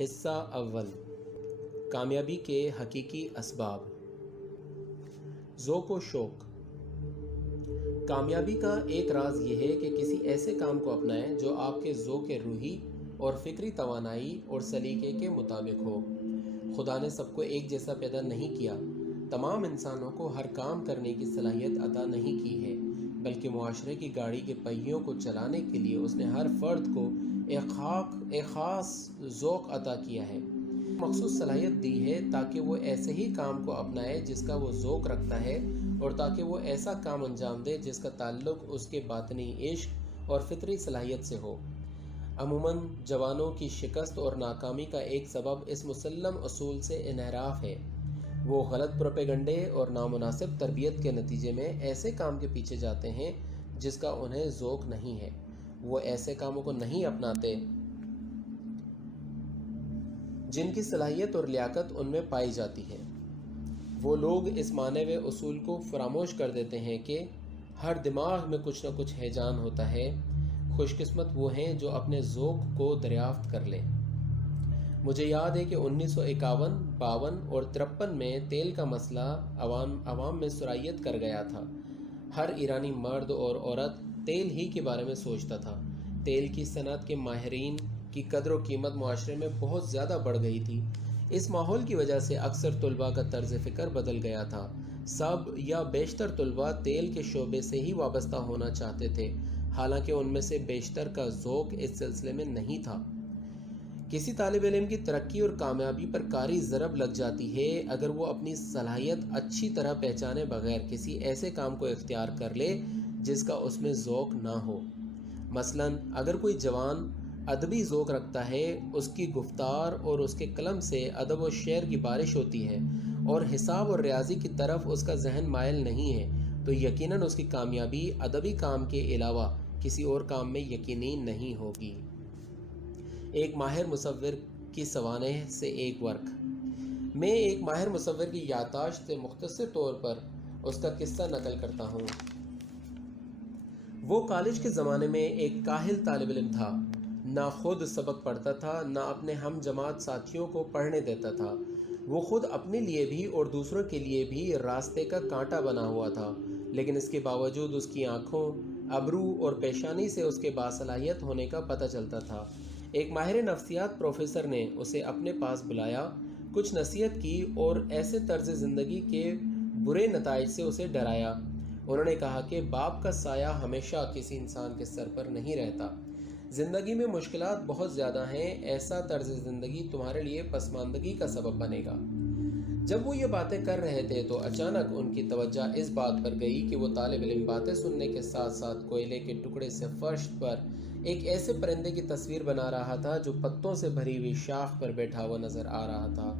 حصہ اول، کامیابی کے حقیقی اسباب۔ ذوق و شوق۔ کامیابی کا ایک راز یہ ہے کہ کسی ایسے کام کو اپنائیں جو آپ کے ذوق روحی اور فکری توانائی اور سلیقے کے مطابق ہو۔ خدا نے سب کو ایک جیسا پیدا نہیں کیا، تمام انسانوں کو ہر کام کرنے کی صلاحیت عطا نہیں کی ہے، بلکہ معاشرے کی گاڑی کے پہیوں کو چلانے کے لیے اس نے ہر فرد کو ایک خاص ذوق عطا کیا ہے، مخصوص صلاحیت دی ہے تاکہ وہ ایسے ہی کام کو اپنائے جس کا وہ ذوق رکھتا ہے، اور تاکہ وہ ایسا کام انجام دے جس کا تعلق اس کے باطنی عشق اور فطری صلاحیت سے ہو۔ عموماً جوانوں کی شکست اور ناکامی کا ایک سبب اس مسلم اصول سے انحراف ہے۔ وہ غلط پروپیگنڈے اور نامناسب تربیت کے نتیجے میں ایسے کام کے پیچھے جاتے ہیں جس کا انہیں ذوق نہیں ہے۔ وہ ایسے کاموں کو نہیں اپناتے جن کی صلاحیت اور لیاقت ان میں پائی جاتی ہے۔ وہ لوگ اس مانے ہوئے اصول کو فراموش کر دیتے ہیں کہ ہر دماغ میں کچھ نہ کچھ ہیجان ہوتا ہے۔ خوش قسمت وہ ہیں جو اپنے ذوق کو دریافت کر لیں۔ مجھے یاد ہے کہ 1951، 52 اور 53 میں تیل کا مسئلہ عوام میں سرایت کر گیا تھا۔ ہر ایرانی مرد اور عورت تیل ہی کے بارے میں سوچتا تھا۔ تیل کی صنعت کے ماہرین کی قدر و قیمت معاشرے میں بہت زیادہ بڑھ گئی تھی۔ اس ماحول کی وجہ سے اکثر طلباء کا طرز فکر بدل گیا تھا۔ سب یا بیشتر طلباء تیل کے شعبے سے ہی وابستہ ہونا چاہتے تھے، حالانکہ ان میں سے بیشتر کا ذوق اس سلسلے میں نہیں تھا۔ کسی طالب علم کی ترقی اور کامیابی پر کاری ضرب لگ جاتی ہے اگر وہ اپنی صلاحیت اچھی طرح پہچانے بغیر کسی ایسے کام کو اختیار کر لے جس کا اس میں ذوق نہ ہو۔ مثلاً اگر کوئی جوان ادبی ذوق رکھتا ہے، اس کی گفتار اور اس کے قلم سے ادب و شعر کی بارش ہوتی ہے، اور حساب اور ریاضی کی طرف اس کا ذہن مائل نہیں ہے، تو یقیناً اس کی کامیابی ادبی کام کے علاوہ کسی اور کام میں یقینی نہیں ہوگی۔ ایک ماہر مصور کی سوانح سے ایک ورق۔ میں ایک ماہر مصور کی یادداشت سے مختصر طور پر اس کا قصہ نقل کرتا ہوں۔ وہ کالج کے زمانے میں ایک کاہل طالب علم تھا، نہ خود سبق پڑھتا تھا، نہ اپنے ہم جماعت ساتھیوں کو پڑھنے دیتا تھا۔ وہ خود اپنے لیے بھی اور دوسروں کے لیے بھی راستے کا کانٹا بنا ہوا تھا، لیکن اس کے باوجود اس کی آنکھوں، ابرو اور پیشانی سے اس کے باصلاحیت ہونے کا پتہ چلتا تھا۔ ایک ماہر نفسیات پروفیسر نے اسے اپنے پاس بلایا، کچھ نصیحت کی اور ایسے طرز زندگی کے برے نتائج سے اسے ڈرایا۔ انہوں نے کہا کہ باپ کا سایہ ہمیشہ کسی انسان کے سر پر نہیں رہتا۔ زندگی میں مشکلات بہت زیادہ ہیں، ایسا طرز زندگی تمہارے لیے پسماندگی کا سبب بنے گا۔ جب وہ یہ باتیں کر رہے تھے تو اچانک ان کی توجہ اس بات پر گئی کہ وہ طالب علم باتیں سننے کے ساتھ ساتھ کوئلے کے ٹکڑے سے فرش پر ایک ایسے پرندے کی تصویر بنا رہا تھا جو پتوں سے بھری ہوئی شاخ پر بیٹھا ہوا نظر آ رہا تھا۔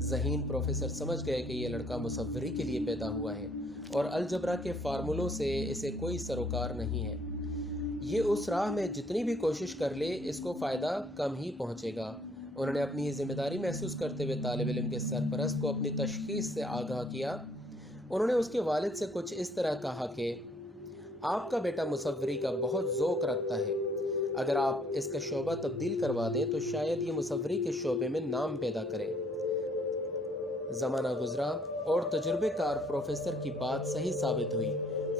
ذہین پروفیسر سمجھ گئے کہ یہ لڑکا مصوری کے لیے پیدا ہوا ہے اور الجبرا کے فارمولوں سے اسے کوئی سروکار نہیں ہے۔ یہ اس راہ میں جتنی بھی کوشش کر لے اس کو فائدہ کم ہی پہنچے گا۔ انہوں نے اپنی یہ ذمہ داری محسوس کرتے ہوئے طالب علم کے سرپرست کو اپنی تشخیص سے آگاہ کیا۔ انہوں نے اس کے والد سے کچھ اس طرح کہا کہ آپ کا بیٹا مصوری کا بہت ذوق رکھتا ہے، اگر آپ اس کا شعبہ تبدیل کروا دیں تو شاید یہ مصوری کے شعبے میں نام پیدا کرے۔ زمانہ گزرا اور تجربے کار پروفیسر کی بات صحیح ثابت ہوئی۔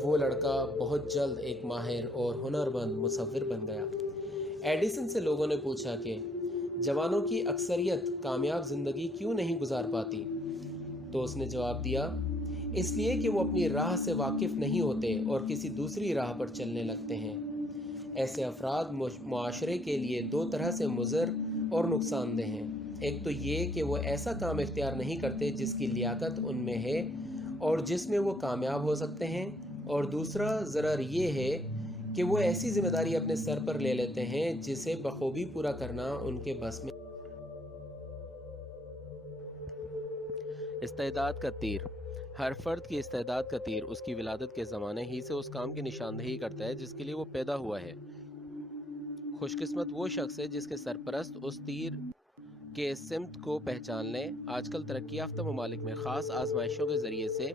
وہ لڑکا بہت جلد ایک ماہر اور ہنرمند مصور بن گیا۔ ایڈیسن سے لوگوں نے پوچھا کہ جوانوں کی اکثریت کامیاب زندگی کیوں نہیں گزار پاتی؟ تو اس نے جواب دیا، اس لیے کہ وہ اپنی راہ سے واقف نہیں ہوتے اور کسی دوسری راہ پر چلنے لگتے ہیں۔ ایسے افراد معاشرے کے لیے دو طرح سے مضر اور نقصان دہ ہیں۔ ایک تو یہ کہ وہ ایسا کام اختیار نہیں کرتے جس کی لیاقت ان میں ہے اور جس میں وہ کامیاب ہو سکتے ہیں، اور دوسرا ضرر یہ ہے کہ وہ ایسی ذمہ داری اپنے سر پر لے لیتے ہیں جسے بخوبی پورا کرنا ان کے بس میں۔ استعداد کا تیر۔ ہر فرد کی استعداد کا تیر اس کی ولادت کے زمانے ہی سے اس کام کی نشاندہی کرتا ہے جس کے لیے وہ پیدا ہوا ہے۔ خوش قسمت وہ شخص ہے جس کے سرپرست اس تیر کے سمت کو پہچان لیں۔ آج کل ترقی یافتہ ممالک میں خاص آزمائشوں کے ذریعے سے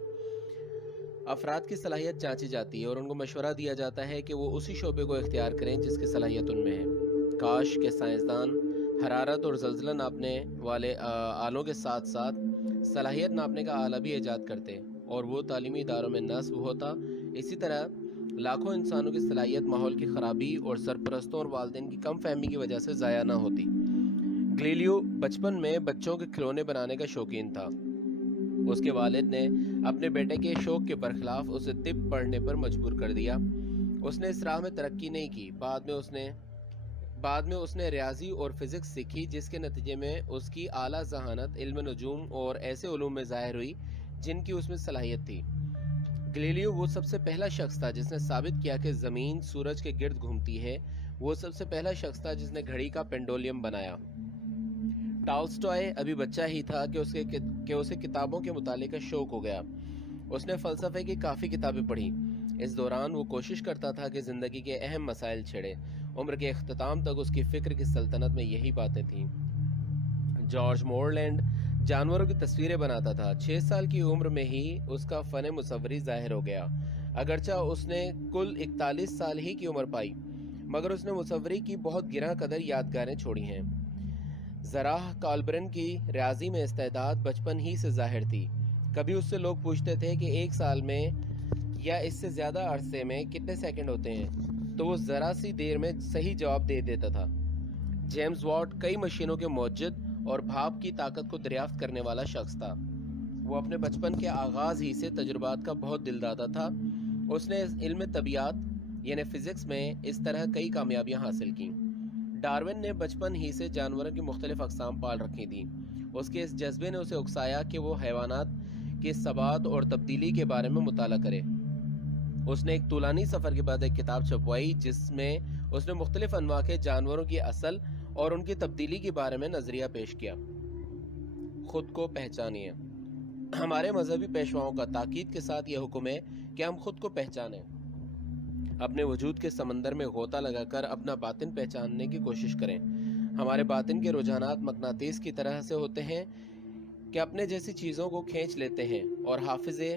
افراد کی صلاحیت جانچی جاتی ہے اور ان کو مشورہ دیا جاتا ہے کہ وہ اسی شعبے کو اختیار کریں جس کی صلاحیت ان میں ہے۔ کاش کہ سائنسدان حرارت اور زلزلہ ناپنے والے آلوں کے ساتھ ساتھ صلاحیت ناپنے کا آلہ بھی ایجاد کرتے اور وہ تعلیمی اداروں میں نصب ہوتا۔ اسی طرح لاکھوں انسانوں کی صلاحیت ماحول کی خرابی اور سرپرستوں اور والدین کی کم فہمی کی وجہ سے ضائع نہ ہوتی۔ گلیلیو بچپن میں بچوں کے کھلونے بنانے کا شوقین تھا۔ اس کے والد نے اپنے بیٹے کے شوق کے برخلاف اسے طب پڑھنے پر مجبور کر دیا۔ اس نے اس راہ میں ترقی نہیں کی۔ بعد میں اس نے ریاضی اور فزکس سیکھی، جس کے نتیجے میں اس کی اعلیٰ ذہانت علم نجوم اور ایسے علوم میں ظاہر ہوئی جن کی اس میں صلاحیت تھی۔ گلیلیو وہ سب سے پہلا شخص تھا جس نے ثابت کیا کہ زمین سورج کے گرد گھومتی ہے۔ وہ سب سے پہلا شخص تھا جس نے گھڑی کا پینڈولیم بنایا۔ ٹالسٹوائے ابھی بچہ ہی تھا کہ اسے کتابوں کے مطالعے کا شوق ہو گیا۔ اس نے فلسفے کی کافی کتابیں پڑھی۔ اس دوران وہ کوشش کرتا تھا کہ زندگی کے اہم مسائل چھیڑے۔ عمر کے اختتام تک اس کی فکر کی سلطنت میں یہی باتیں تھیں۔ جارج مورلینڈ جانوروں کی تصویریں بناتا تھا۔ 6 سال کی عمر میں ہی اس کا فن مصوری ظاہر ہو گیا۔ اگرچہ اس نے کل 41 سال ہی کی عمر پائی، مگر اس نے مصوری کی بہت گراں قدر یادگاریں چھوڑی ہیں۔ زراح کالبرن کی ریاضی میں استعداد بچپن ہی سے ظاہر تھی۔ کبھی اس سے لوگ پوچھتے تھے کہ 1 سال میں یا اس سے زیادہ عرصے میں کتنے سیکنڈ ہوتے ہیں، تو وہ ذرا سی دیر میں صحیح جواب دے دیتا تھا۔ جیمز واٹ کئی مشینوں کے موجد اور بھاپ کی طاقت کو دریافت کرنے والا شخص تھا۔ وہ اپنے بچپن کے آغاز ہی سے تجربات کا بہت دلدادہ تھا۔ اس نے علم طبیعت یعنی فزکس میں اس طرح کئی کامیابیاں حاصل کیں۔ ڈارون نے بچپن ہی سے جانوروں کی مختلف اقسام پال رکھی تھیں۔ اس کے اس جذبے نے اسے اکسایا کہ وہ حیوانات کے ثبات اور تبدیلی کے بارے میں مطالعہ کرے۔ اس نے ایک طولانی سفر کے بعد ایک کتاب چھپوائی جس میں اس نے مختلف انواع کے جانوروں کی اصل اور ان کی تبدیلی کے بارے میں نظریہ پیش کیا۔ خود کو پہچانیے۔ ہمارے مذہبی پیشواؤں کا تاکید کے ساتھ یہ حکم ہے کہ ہم خود کو پہچانیں۔ اپنے وجود کے سمندر میں غوطہ لگا کر اپنا باطن پہچاننے کی کوشش کریں۔ ہمارے باطن کے رجحانات مقناطیس کی طرح سے ہوتے ہیں کہ اپنے جیسی چیزوں کو کھینچ لیتے ہیں اور حافظے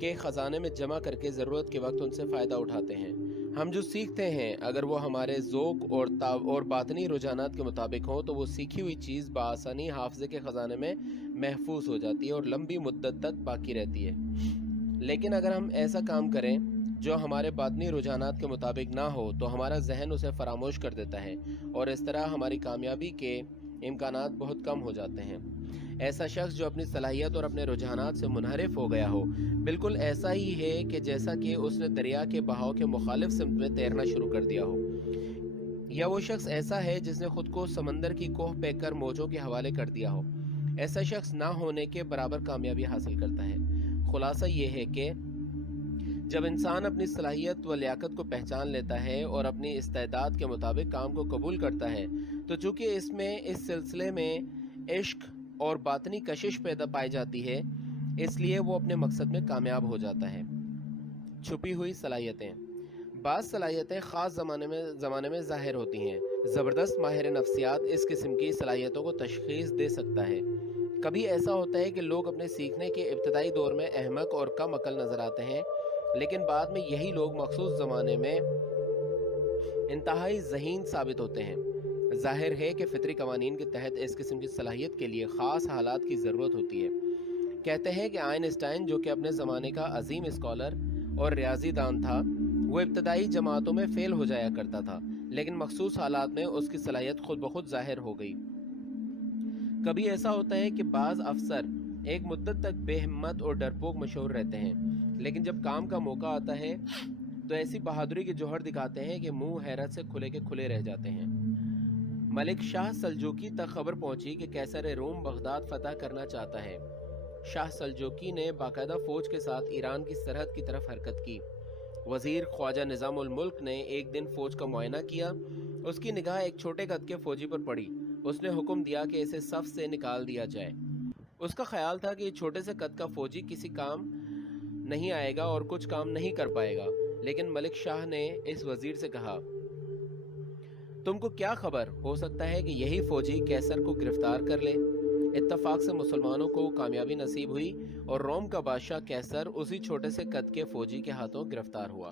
کے خزانے میں جمع کر کے ضرورت کے وقت ان سے فائدہ اٹھاتے ہیں۔ ہم جو سیکھتے ہیں اگر وہ ہمارے ذوق اور باطنی رجحانات کے مطابق ہوں تو وہ سیکھی ہوئی چیز بآسانی حافظے کے خزانے میں محفوظ ہو جاتی ہے اور لمبی مدت تک باقی رہتی ہے۔ لیکن اگر ہم ایسا کام کریں جو ہمارے باطنی رجحانات کے مطابق نہ ہو تو ہمارا ذہن اسے فراموش کر دیتا ہے اور اس طرح ہماری کامیابی کے امکانات بہت کم ہو جاتے ہیں۔ ایسا شخص جو اپنی صلاحیت اور اپنے رجحانات سے منحرف ہو گیا ہو بالکل ایسا ہی ہے کہ جیسا کہ اس نے دریا کے بہاؤ کے مخالف سمت میں تیرنا شروع کر دیا ہو، یا وہ شخص ایسا ہے جس نے خود کو سمندر کی کوہ پہ کر موجوں کے حوالے کر دیا ہو۔ ایسا شخص نہ ہونے کے برابر کامیابی حاصل کرتا ہے۔ خلاصہ یہ ہے کہ جب انسان اپنی صلاحیت و لیاقت کو پہچان لیتا ہے اور اپنی استعداد کے مطابق کام کو قبول کرتا ہے تو چونکہ اس سلسلے میں عشق اور باطنی کشش پیدا پائی جاتی ہے، اس لیے وہ اپنے مقصد میں کامیاب ہو جاتا ہے۔ چھپی ہوئی صلاحیتیں۔ بعض صلاحیتیں خاص زمانے میں ظاہر ہوتی ہیں۔ زبردست ماہر نفسیات اس قسم کی صلاحیتوں کو تشخیص دے سکتا ہے۔ کبھی ایسا ہوتا ہے کہ لوگ اپنے سیکھنے کے ابتدائی دور میں احمق اور کم عقل نظر آتے ہیں، لیکن بعد میں یہی لوگ مخصوص زمانے میں انتہائی ذہین ثابت ہوتے ہیں۔ ظاہر ہے کہ فطری قوانین کے تحت اس قسم کی صلاحیت کے لیے خاص حالات کی ضرورت ہوتی ہے۔ کہتے ہیں کہ آئنسٹائن جو کہ اپنے زمانے کا عظیم اسکالر اور ریاضی دان تھا، وہ ابتدائی جماعتوں میں فیل ہو جایا کرتا تھا، لیکن مخصوص حالات میں اس کی صلاحیت خود بخود ظاہر ہو گئی۔ کبھی ایسا ہوتا ہے کہ بعض افسر ایک مدت تک بے ہمت اور ڈرپوک مشہور رہتے ہیں، لیکن جب کام کا موقع آتا ہے تو ایسی بہادری کے جوہر دکھاتے ہیں کہ منہ حیرت سے کھلے کے کھلے رہ جاتے ہیں۔ ملک شاہ سلجوقی تک خبر پہنچی کہ قیصر روم بغداد فتح کرنا چاہتا ہے۔ شاہ سلجوقی نے باقاعدہ فوج کے ساتھ ایران کی سرحد کی طرف حرکت کی۔ وزیر خواجہ نظام الملک نے ایک دن فوج کا معائنہ کیا۔ اس کی نگاہ ایک چھوٹے قد کے فوجی پر پڑی۔ اس نے حکم دیا کہ اسے صف سے نکال دیا جائے۔ اس کا خیال تھا کہ یہ چھوٹے سے قد کا فوجی کسی کام نہیں آئے گا اور کچھ کام نہیں کر پائے گا، لیکن ملک شاہ نے اس وزیر سے کہا، تم کو کیا خبر، ہو سکتا ہے کہ یہی فوجی قیصر کو گرفتار کر لے۔ اتفاق سے مسلمانوں کو کامیابی نصیب ہوئی اور روم کا بادشاہ قیصر اسی چھوٹے سے قد کے فوجی کے ہاتھوں گرفتار ہوا۔